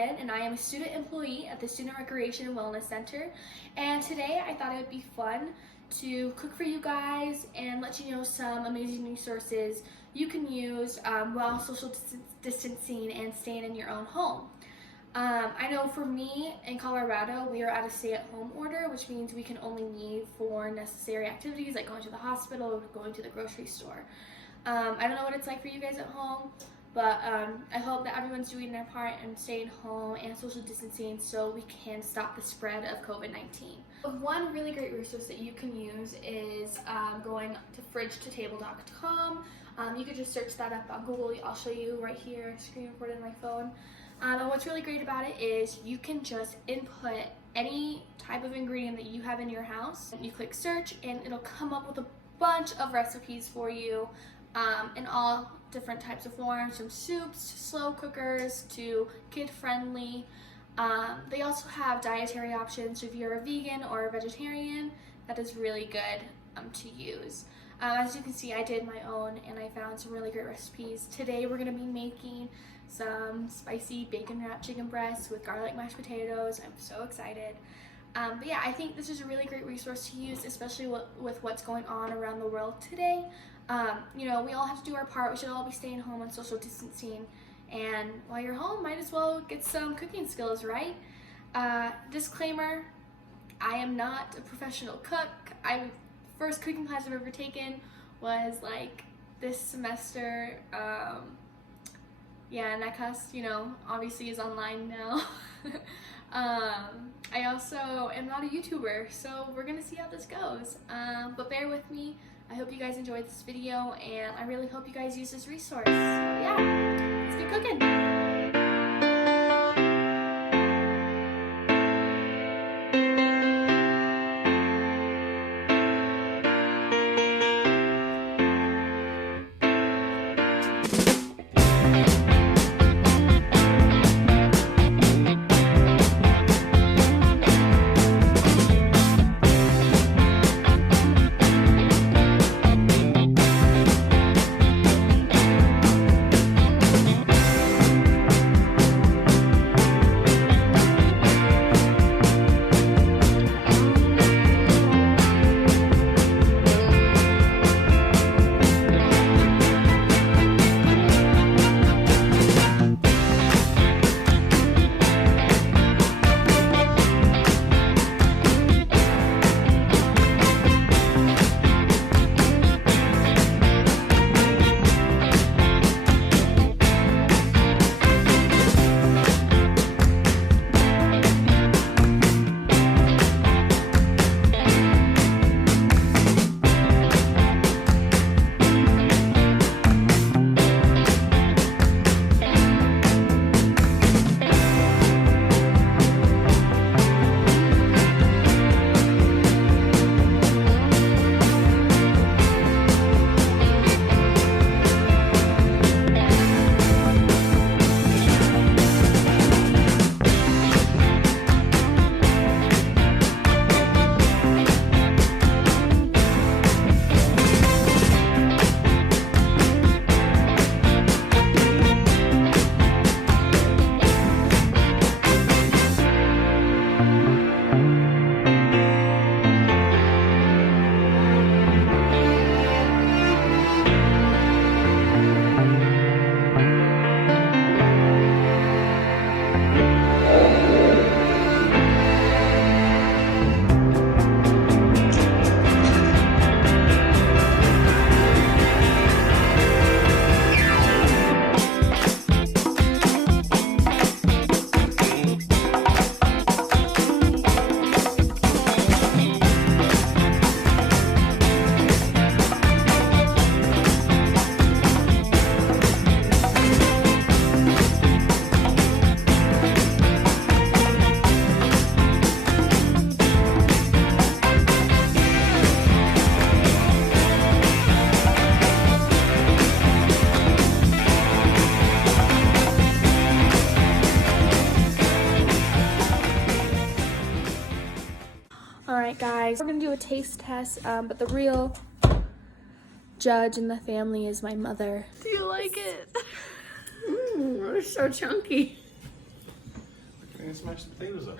Marvin, and I am a student employee at the Student Recreation and Wellness Center. And today I thought it would be fun to cook for you guys and let you know some amazing resources you can use while social distancing and staying in your own home. I know for me in Colorado, we are at a stay-at-home order, which means we can only leave for necessary activities like going to the hospital or going to the grocery store. I don't know what it's like for you guys at home, but I hope that everyone's doing their part and staying home and social distancing so we can stop the spread of COVID-19. One really great resource that you can use is going to fridgetotable.com. You could just search that up on Google. I'll show you right here, screen recorded on my phone. And what's really great about it is you can just input any type of ingredient that you have in your house. You click search and it'll come up with a bunch of recipes for you in all different types of forms, from soups to slow cookers to kid-friendly. They also have dietary options if you're a vegan or a vegetarian. That is really good to use. As you can see, I did my own and I found some really great recipes. Today we're going to be making some spicy bacon wrapped chicken breasts with garlic mashed potatoes. I'm so excited. But yeah, I think this is a really great resource to use, especially with what's going on around the world today. You know, we all have to do our part. We should all be staying home and social distancing. And while you're home, might as well get some cooking skills, right? Disclaimer, I am not a professional cook. First cooking class I've ever taken was like this semester. Yeah, and that class, you know, obviously is online now. I also am not a YouTuber, so we're gonna see how this goes. But bear with me. I hope you guys enjoyed this video, and I really hope you guys use this resource. So yeah, let's get cooking. Alright guys, we're gonna do a taste test, but the real judge in the family is my mother. Do you like it? It's so chunky. And smash the potatoes up.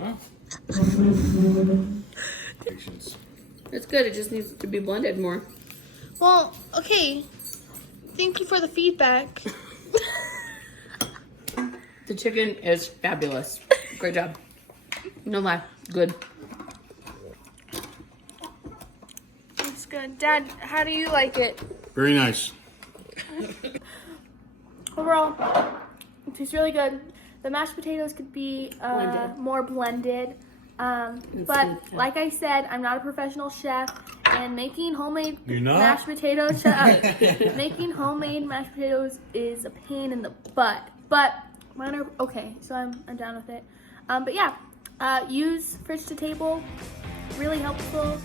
Huh? Patience. It's good. It just needs to be blended more. Well, okay. Thank you for the feedback. The chicken is fabulous. Great job. No lie. Good. It's good. Dad, how do you like it? Very nice. Overall, it tastes really good. The mashed potatoes could be Blended. more blended. But sweet, yeah. like I said, I'm not a professional chef, and making homemade You're not? mashed potatoes, shut up. Making homemade mashed potatoes is a pain in the butt. But mine are okay, so I'm down with it. But yeah, use fridge to table, really helpful.